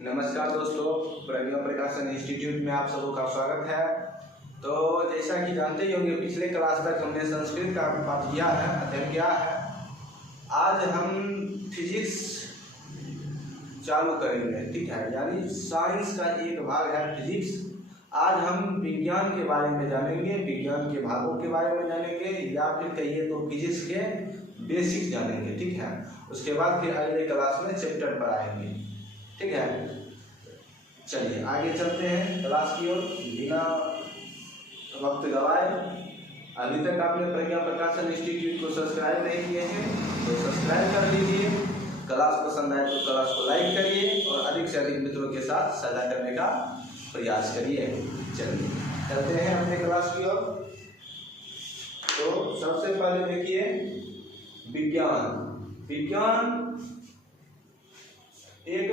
नमस्कार दोस्तों, प्रज्ञा प्रकाशन इंस्टीट्यूट में आप सबों का स्वागत है। तो जैसा कि जानते ही होंगे, पिछले क्लास तक हमने संस्कृत का पाठ किया है, अध्ययन किया है। आज हम फिजिक्स चालू करेंगे, ठीक है, यानी साइंस का एक भाग है फिजिक्स। आज हम विज्ञान के बारे में जानेंगे, विज्ञान के भागों के बारे में जानेंगे, या फिर कहिए तो फिजिक्स के बेसिक्स जानेंगे, ठीक है। उसके बाद फिर अगले क्लास में चैप्टर पर आएंगे, ठीक है। चलिए आगे चलते हैं क्लास की ओर बिना वक्त गवाए। अभी तक आपने प्रज्ञा प्रकाशन इंस्टीट्यूट को सब्सक्राइब नहीं किए हैं तो सब्सक्राइब कर लीजिए। क्लास पसंद आए तो क्लास को लाइक करिए और अधिक से अधिक मित्रों के साथ साझा करने का प्रयास करिए। चलिए चलते हैं अपने क्लास की ओर। तो सबसे पहले देखिए विज्ञान। विज्ञान एक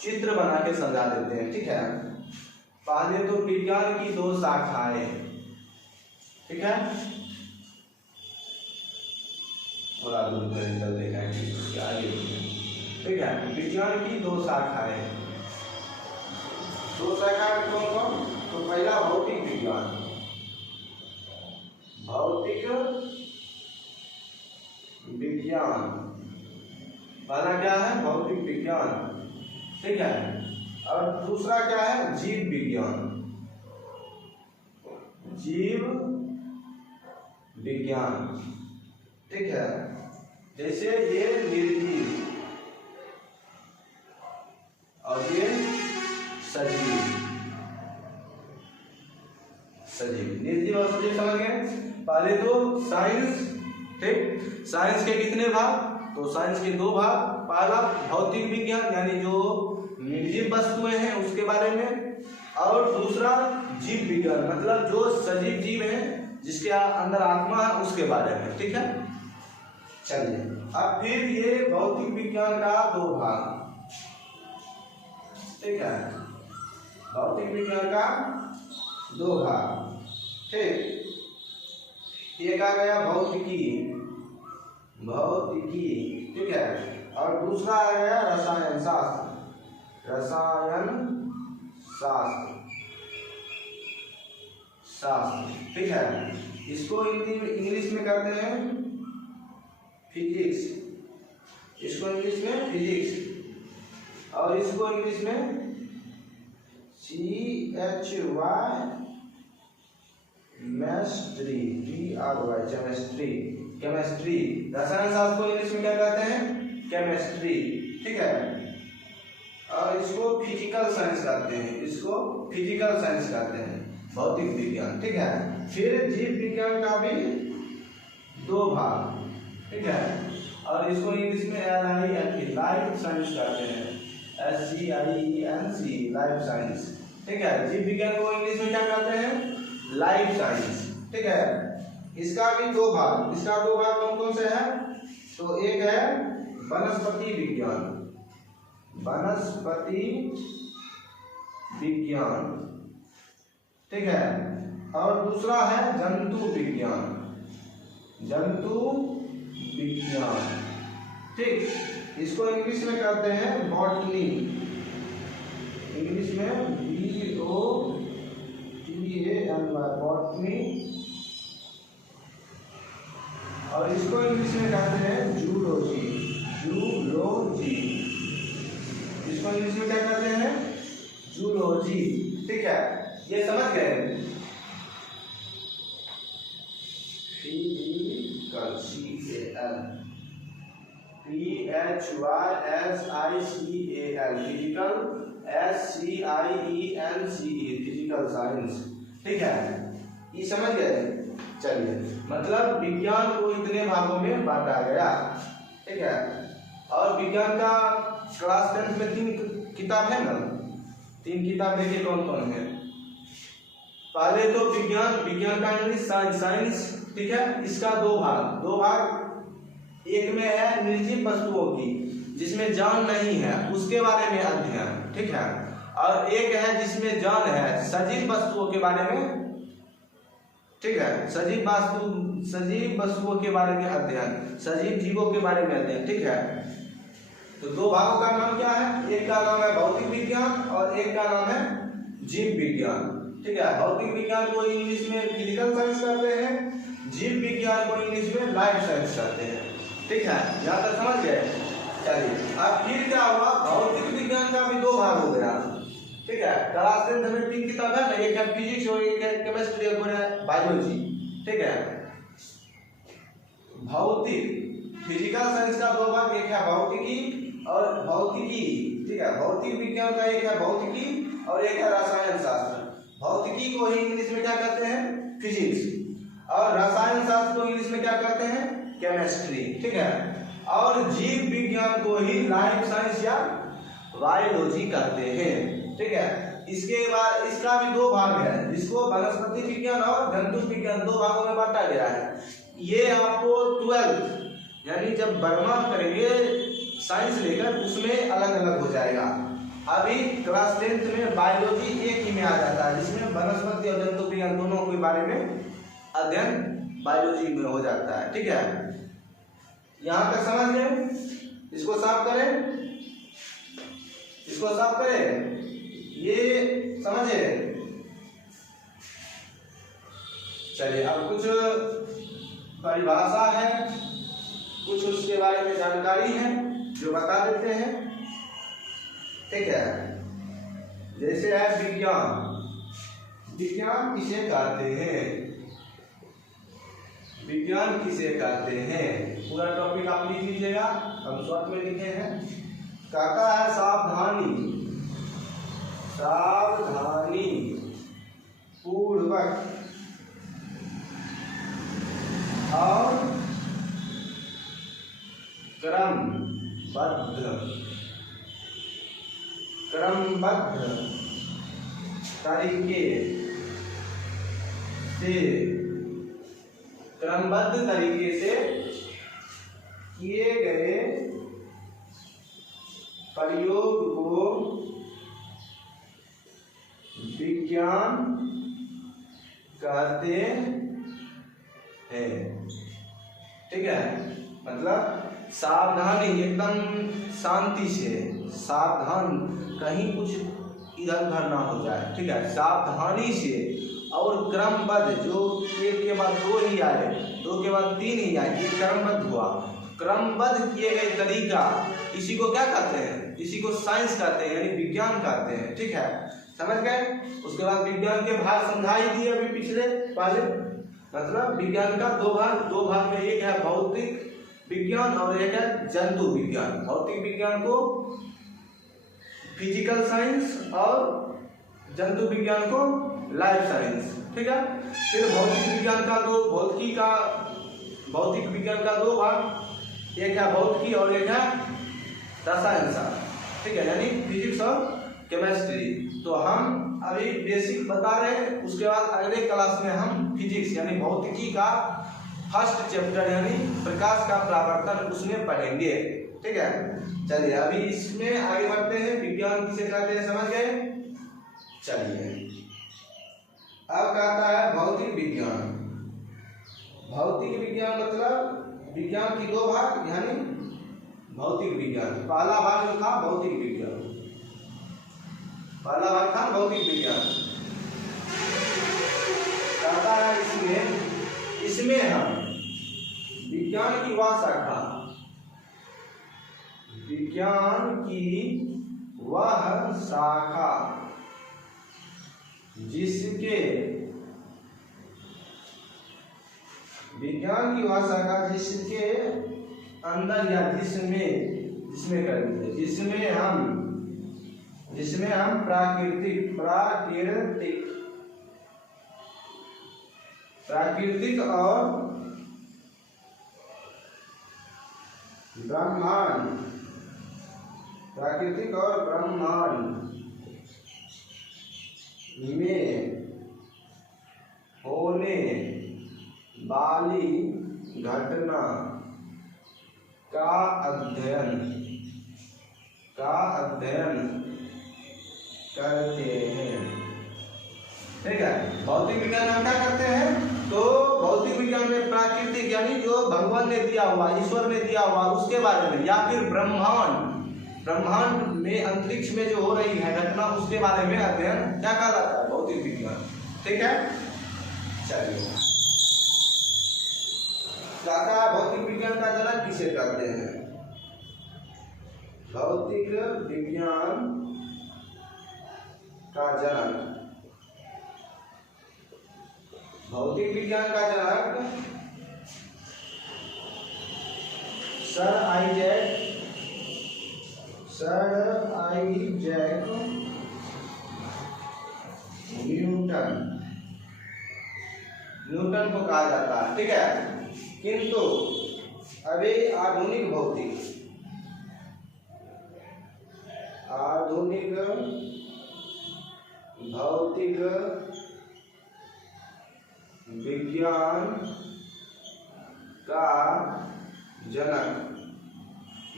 चित्र बना के समझा देते हैं, ठीक है। पहले तो विज्ञान की दो शाखाएं, ठीक है, थोड़ा दूर पर चल देखेंगे आगे, ठीक है। विज्ञान की दो शाखाएं, दो शाखाएं कौन कौन? तो पहला भौतिक विज्ञान, भौतिक विज्ञान पहला क्या है? भौतिक विज्ञान, ठीक है। और दूसरा क्या है? जीव विज्ञान, जीव विज्ञान, ठीक है। जैसे ये निर्जीव और ये सजीव, सजीव, निर्जीव और सजीव समझ गए। पहले तो साइंस, ठीक, साइंस के कितने भाग? तो साइंस के दो भाग। पहला भौतिक विज्ञान यानी जो निर्जीव वस्तुएं हैं उसके बारे में, और दूसरा जीव विज्ञान मतलब जो सजीव जीव हैं जिसके अंदर आत्मा है उसके बारे में, ठीक है। चलिए अब फिर ये भौतिक विज्ञान का दो भाग, ठीक है, भौतिक विज्ञान का दो भाग, ठीक। एक आ गया भौतिकी, भौतिकी, ठीक है, और दूसरा आ गया रसायन शास्त्र, रसायन शास्त्र, शास्त्र, ठीक है। इसको इंग्लिश में कहते हैं फिजिक्स, इसको इंग्लिश में फिजिक्स, और इसको इंग्लिश में केमिस्ट्री, केमिस्ट्री, केमिस्ट्री। रसायन शास्त्र को इंग्लिश में क्या कहते हैं? केमिस्ट्री, ठीक है। और इसको फिजिकल साइंस कहते हैं, इसको फिजिकल साइंस कहते हैं, भौतिक विज्ञान, ठीक है। फिर जीव विज्ञान का भी दो भाग, ठीक है, और इसको इंग्लिश में लाइफ साइंस कहते हैं, SCIENC, लाइफ साइंस, ठीक है। जीव विज्ञान को इंग्लिश में क्या कहते हैं? लाइफ साइंस, ठीक है। इसका भी दो भाग, इसका दो भाग कौन कौन से हैं? तो एक है वनस्पति विज्ञान, वनस्पति विज्ञान, ठीक है, और दूसरा है जंतु विज्ञान, जंतु विज्ञान, ठीक। इसको इंग्लिश में कहते हैं बॉटनी, इंग्लिश में BOTANY, बॉटनी, और इसको इंग्लिश में कहते हैं जूलॉजी, जूलॉजी, इसको इंग्लिश में क्या कहते हैं? जूलॉजी, ठीक है। ये समझ गए? Physical, PHYSICAL, physical, SCIENCE, physical science, ठीक है। ये समझ गए? चलिए, मतलब विज्ञान को इतने भागों में बांटा गया, ठीक है। और विज्ञान का क्लास 10 में 3 किताब है ना, 3 किताब देखिए कौन कौन है। पहले तो विज्ञान, विज्ञान का इंग्लिश साइंस, साइंस, ठीक है। इसका दो भाग, दो भाग, एक में है निर्जीव वस्तुओं की जिसमें जान नहीं है उसके बारे में अध्ययन, ठीक है, और एक है जिसमें जान है, सजीव वस्तुओं के बारे में, ठीक है, सजीव वस्तुओं के बारे में अध्ययन, सजीव जीवों के बारे में अध्ययन, ठीक है। तो दो भागों का नाम क्या है, एक का नाम है भौतिक विज्ञान और एक का नाम है जीव विज्ञान। ठीक है, भौतिक विज्ञान को इंग्लिश में फिजिकल साइंस कहते हैं, जीव विज्ञान को इंग्लिश में लाइफ साइंस कहते हैं। ठीक है, यहाँ तक समझ गए। चलिए अब फिर क्या हुआ, भौतिक विज्ञान का भी दो भाग हो गया। ठीक है, क्लास 10 में 3 किताब है ना, एक है फिजिक्स और एक है केमिस्ट्री और एक है बायोलॉजी। ठीक है, भौतिक फिजिकल साइंस का दो भाग, एक है भौतिकी और भौतिकी। ठीक है, भौतिक विज्ञान का एक है भौतिकी और एक है रसायन शास्त्र। भौतिकी को ही इंग्लिश में क्या कहते हैं, फिजिक्स, और रसायन शास्त्र को इंग्लिश में क्या कहते हैं, केमिस्ट्री। ठीक है, और जीव विज्ञान को ही लाइफ साइंस या बायोलॉजी कहते हैं। ठीक है, इसके बाद इसका भी दो भाग है, जिसको वनस्पति विज्ञान और जंतु विज्ञान दो भागों में बांटा गया है। ये आपको 12th यानी जब बर्मा करेंगे साइंस लेकर उसमें अलग अलग हो जाएगा। अभी क्लास 10th में बायोलॉजी एक ही में आ जाता है, जिसमें वनस्पति और जंतु विज्ञान दोनों के बारे में अध्ययन बायोलॉजी में हो जाता है। ठीक है, यहाँ तक समझ गए। इसको साफ करें, इसको साफ करें, ये समझे। चलिए अब कुछ परिभाषा है, कुछ उसके बारे में जानकारी है जो बता देते हैं। ठीक है, जैसे है विज्ञान। विज्ञान किसे कहते हैं, विज्ञान किसे कहते हैं, पूरा टॉपिक आप लिख लीजिएगा, हम शॉर्ट में लिखे हैं। कहता है सावधानी, सावधानी पूर्वक और क्रमबद्ध तरीके से, क्रमबद्ध तरीके से किए गए प्रयोग को विज्ञान कहते हैं। ठीक है, मतलब सावधानी, एकदम शांति से, सावधान, कहीं कुछ इधर उधर ना हो जाए। ठीक है, सावधानी से और क्रमबद्ध, जो एक के बाद दो ही आए, दो के बाद तीन ही आए, ये क्रमबद्ध हुआ। क्रमबद्ध किए गए तरीका, इसी को क्या कहते हैं, इसी को साइंस कहते हैं, यानी विज्ञान कहते हैं। ठीक है, समझ गए। उसके बाद विज्ञान के भाग समझाई दिए अभी पिछले पहले, मतलब विज्ञान का दो भाग में एक है भौतिक विज्ञान और एक है जंतु विज्ञान। भौतिक विज्ञान को फिजिकल साइंस और जंतु विज्ञान को लाइफ साइंस। ठीक है, फिर भौतिक विज्ञान का भौतिक विज्ञान का दो भाग, एक है भौतिकी और एक है रसायन शास्त्र। ठीक है, यानी फिजिक्स और केमिस्ट्री। तो हम अभी बेसिक बता रहे हैं, उसके बाद अगले क्लास में हम फिजिक्स यानी भौतिकी का फर्स्ट चैप्टर यानी प्रकाश का परावर्तन उसमें पढ़ेंगे। ठीक है, चलिए अभी इसमें आगे बढ़ते हैं। विज्ञान किसे कहते हैं समझ गए। चलिए अब कहता है भौतिक विज्ञान। भौतिक विज्ञान मतलब विज्ञान की दो भाग, यानी भौतिक विज्ञान। पहला भाग जो था भौतिक विज्ञान, पहला भाग था भौतिक विज्ञान। कहता है इसमें हम विज्ञान की वह शाखा, विज्ञान की वह शाखा जिसके, विज्ञान की वह शाखा जिसके अंदर या जिसमें हम प्राकृतिक और ब्रह्मांड में होने वाली घटना का अध्ययन करते हैं। ठीक है, भौतिक विज्ञान हम क्या करते हैं, तो भौतिक विज्ञान में प्राकृतिक यानी जो भगवान ने दिया हुआ, ईश्वर ने दिया हुआ उसके बारे में, या फिर ब्रह्मांड ब्रह्मांड में अंतरिक्ष में जो हो रही है घटना उसके बारे में अध्ययन क्या कहलाता है? भौतिक विज्ञान। ठीक है, चलिए कहता है भौतिक विज्ञान का जनक किसे कहते हैं? भौतिक विज्ञान का जनक, भौतिक विज्ञान का जनक सर आइजैक न्यूटन को कहा जाता है। ठीक है, किंतु अभी आधुनिक भौतिक विज्ञान का जनक,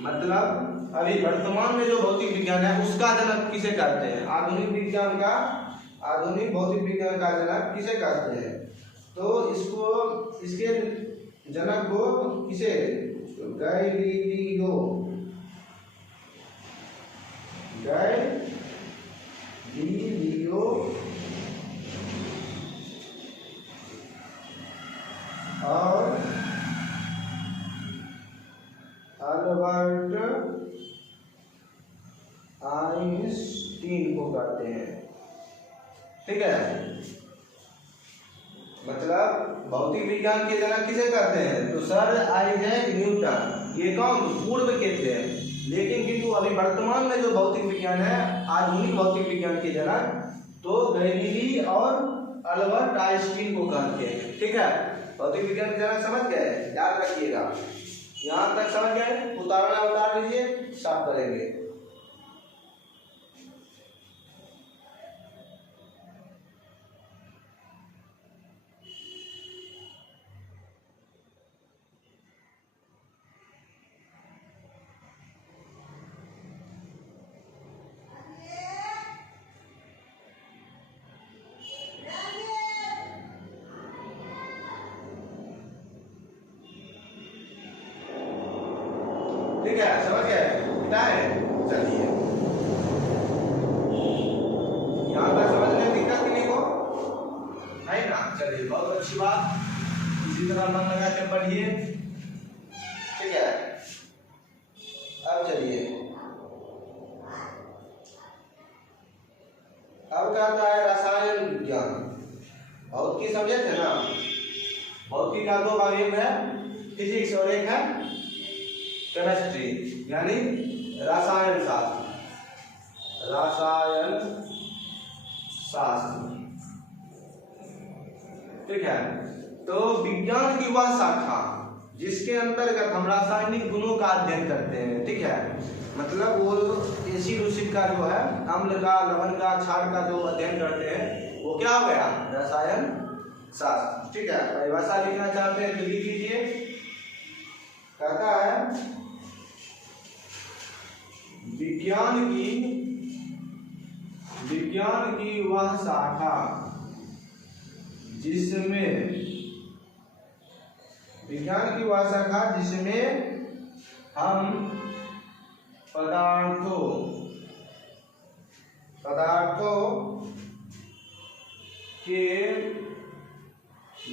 मतलब अभी वर्तमान में जो भौतिक विज्ञान है उसका जनक किसे कहते हैं? आधुनिक भौतिक विज्ञान का जनक किसे कहते हैं? तो इसके जनक को किसे? गैलीलियो और अल्बर्ट आइंस्टीन को कहते हैं। ठीक है, मतलब भौतिक विज्ञान के जनक किसे कहते हैं? तो सर आइजैक न्यूटन, ये कौन? पूर्व के थे, लेकिन किंतु अभी वर्तमान में जो भौतिक विज्ञान है, आधुनिक भौतिक विज्ञान के जनक तो गैलीली और अल्बर्ट आइंस्टीन को कहते हैं। ठीक है, भौतिक विज्ञान के जनक समझ गए, याद रखिएगा। यहाँ तक समझ गए? उदाहरण उतार लीजिए, साफ करेंगे। ठीक है, समझ गए? क्या है? चलिए, यहाँ तक समझने में दिक्कत नहीं हो, है ना? चलिए, बहुत अच्छी बात, इसी तरह मन लगा के पढ़िए। ठीक है, अब चलिए, अब क्या आता है? रसायन विज्ञान। भौतिकी समझे थे ना? भौतिकी का दो भाग, एक है फिजिक्स और एक है केमिस्ट्री, यानी रसायन शास्त्र। ठीक है, तो विज्ञान की वह शाखा जिसके अंतर्गत हम रासायनिक गुणों का अध्ययन करते हैं। ठीक है, मतलब वो एसिड उसिड का जो है, अम्ल का, लवण का, क्षार का जो अध्ययन करते हैं वो क्या हो गया? रसायन शास्त्र। ठीक है, परिभाषा लिखना चाहते हैं तो लिख लीजिए। कहता है विज्ञान की वह शाखा जिसमें हम पदार्थों के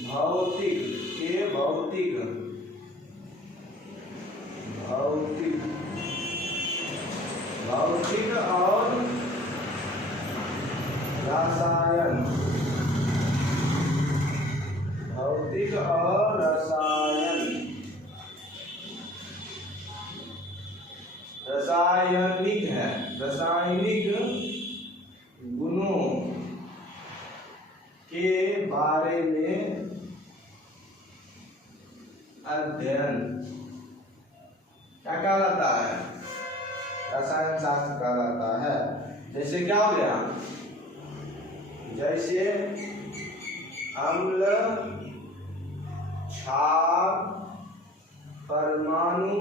भौतिक और रासायनिक गुणों के बारे में अध्ययन क्या कहलाता है? रसायन शास्त्र कहलाता है। जैसे क्या हो गया? जैसे अम्ल, क्षार, परमाणु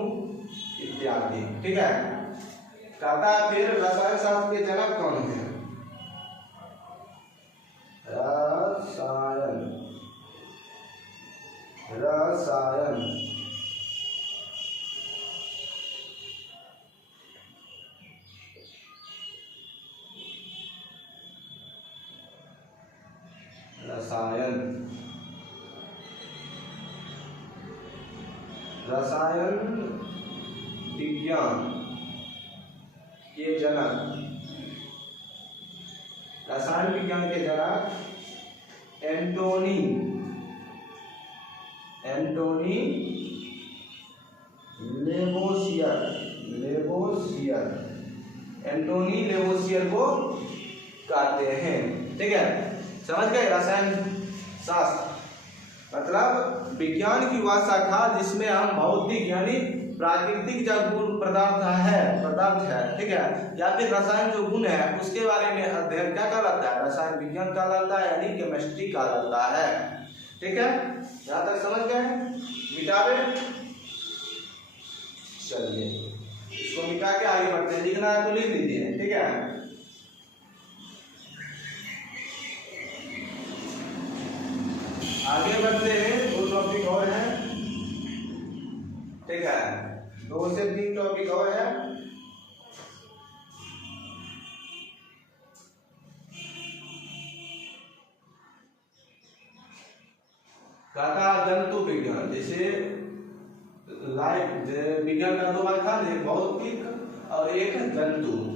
इत्यादि। ठीक है, कहता है फिर रसायन शास्त्र के जनक कौन है? रसायन विज्ञान के जनक, रसायन विज्ञान के जनक एंटोनी लेवोसियर को कहते हैं। ठीक है, समझ गए। रसायन शास्त्र मतलब विज्ञान की वह शाखा जिसमें हम भौतिक यानी प्राकृतिक जो गुण पदार्थ है, ठीक है, या फिर रसायन जो गुण है उसके बारे में अध्ययन क्या कहलाता है? रसायन विज्ञान कहलाता है, यानी केमिस्ट्री कहलाता है। ठीक है, यहाँ तक समझ गए। मिटावे, चलिए इसको मिटा के आगे बढ़ते हैं। लिखना है तो लिख लीजिए। ठीक है, आगे बढ़ते हैं। 2 टॉपिक और हैं। ठीक है, 2 से 3 टॉपिक और है। कहता जंतु विज्ञान, जैसे लाइफ विज्ञान का 2 भाग था, एक भौतिक और एक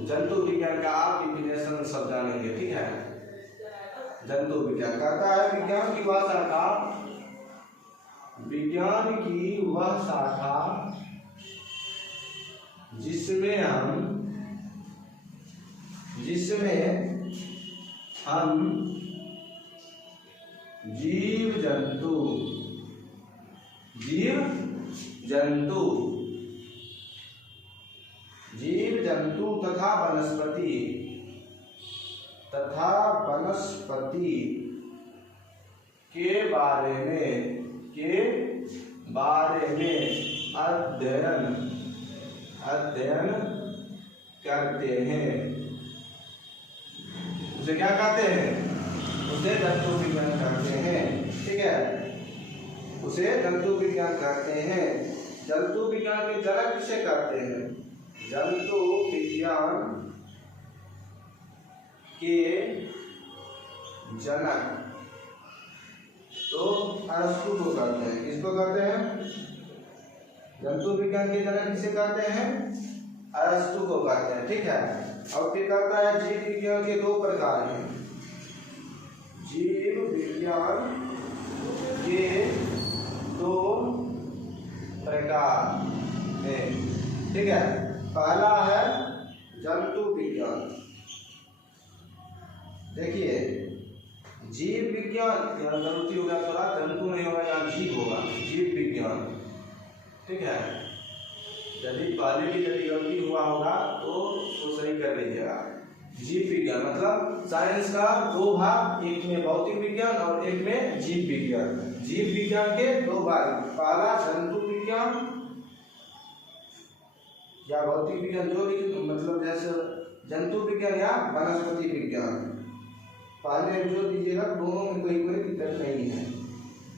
जंतु विज्ञान का आप डिफिनेशन सब जानेंगे। ठीक है, जंतु विज्ञान कहता है विज्ञान की वह शाखा जिसमें हम जीव जंतु तथा वनस्पति के बारे में अध्ययन करते हैं। उसे क्या कहते हैं? उसे जंतु विज्ञान कहते हैं। ठीक है, उसे जंतु विज्ञान कहते हैं। जंतु विज्ञान के जनक किसे कहते हैं? जंतु विज्ञान के जनक तो अरस्तु को कहते हैं। किसको कहते हैं? जंतु विज्ञान के जनक किसे कहते हैं? अरस्तु को कहते हैं। ठीक है, और फिर कहता है जीव विज्ञान के 2 प्रकार हैं। जीव विज्ञान के 2 प्रकार हैं। ठीक है, पहला है जंतु विज्ञान। देखिए जीव विज्ञान, यहाँ गलती होगा थोड़ा, जंतु नहीं होगा, यहाँ जीव होगा, जीव विज्ञान। ठीक है, यदि पहले भी यदि गलती हुआ होगा तो उसको सही कर लीजिएगा। जीव विज्ञान मतलब साइंस का 2 भाग, एक में भौतिक विज्ञान और एक में जीव विज्ञान। जीव विज्ञान के 2 भाग, पहला जंतु विज्ञान या भौतिक विज्ञान, जो भी मतलब जैसे जंतु विज्ञान या वनस्पति विज्ञान, पहले जो दीजिएगा, दोनों में कोई दिक्कत नहीं है।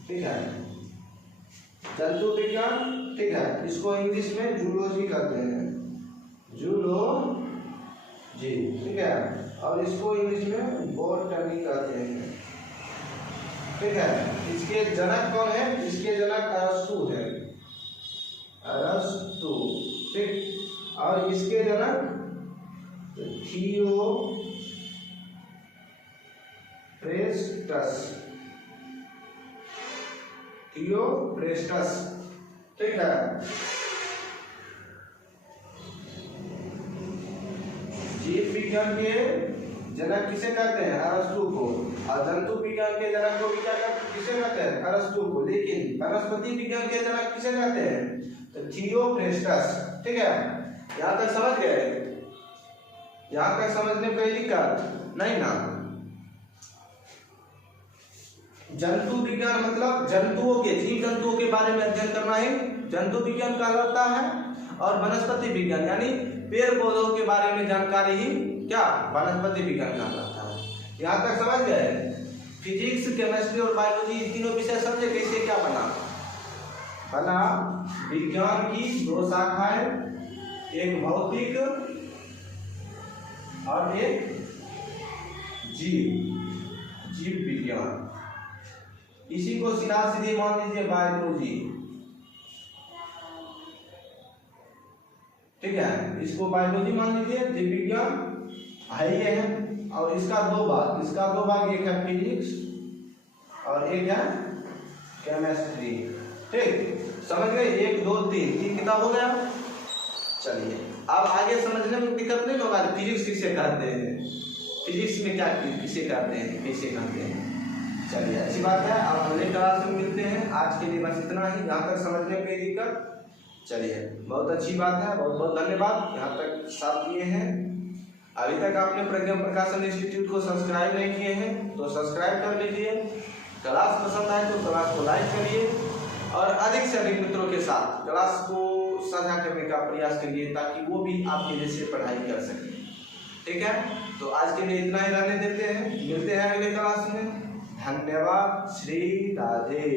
ठीक है, जंतु विज्ञान। ठीक है, इसको इंग्लिश में जूलॉजी कहते हैं, जूलॉजी। ठीक है, और इसको इंग्लिश में बॉटनी कहते हैं। ठीक है, इसके जनक कौन है? इसके जनक अरस्तु है, अरस्तु। ठीक, और इसके जनक थियोफ्रेस्टस। ठीक है, जीव विज्ञान के जनक किसे कहते हैं? अरस्तु को। और जंतु विज्ञान के जनक को भी किसे कहते हैं? अरस्तु को। लेकिन वनस्पति विज्ञान के जनक किसे कहते हैं? तो थियोफ्रेस्टस। ठीक है, यहाँ तक समझ गए? यहाँ तक समझने में कोई दिक्कत नहीं ना? जंतु विज्ञान मतलब जंतुओं के, जीव जंतुओं के बारे में अध्ययन करना ही जंतु विज्ञान कहलाता है। और वनस्पति विज्ञान यानी पेड़ पौधों के बारे में जानकारी ही क्या? वनस्पति विज्ञान कहलाता है। यहाँ तक समझ गए? फिजिक्स, केमिस्ट्री और बायोलॉजी, इन तीनों विषय समझे कैसे क्या बना विज्ञान की 2 शाखाएं, एक भौतिक और एक जीव विज्ञान। इसी को सीधा सीधी मान लीजिए बायोलॉजी, ठीक है, इसको बायोलॉजी मान लीजिए, जीव विज्ञान है ये है। और इसका दो भाग, एक है फिजिक्स और एक है केमिस्ट्री, ठीक, समझ गए? 1 2 3 किताब हो गया। चलिए अब आगे समझने में दिक्कत नहीं होगा फिजिक्स किसे कहते हैं, फिजिक्स में क्या किसे कहते हैं, कैसे कहते हैं। चलिए अच्छी बात है, अब अगले क्लास में मिलते हैं। आज के लिए बस इतना ही, यहाँ तक समझने में दिक्कत। चलिए बहुत अच्छी बात है, बहुत बहुत धन्यवाद यहाँ तक साथ दिए हैं। अभी तक आपने प्रज्ञा प्रकाशन इंस्टीट्यूट को सब्सक्राइब नहीं किए हैं तो सब्सक्राइब कर लीजिए। क्लास पसंद आए तो क्लास को लाइक करिए और अधिक से अधिक मित्रों के साथ क्लास को साझा करने का प्रयास करिए ताकि वो भी आपके जैसे पढ़ाई कर सके, ठीक है? तो आज के लिए इतना ही रहने देते हैं, मिलते हैं अगले क्लास में। धन्यवाद। श्री राधे।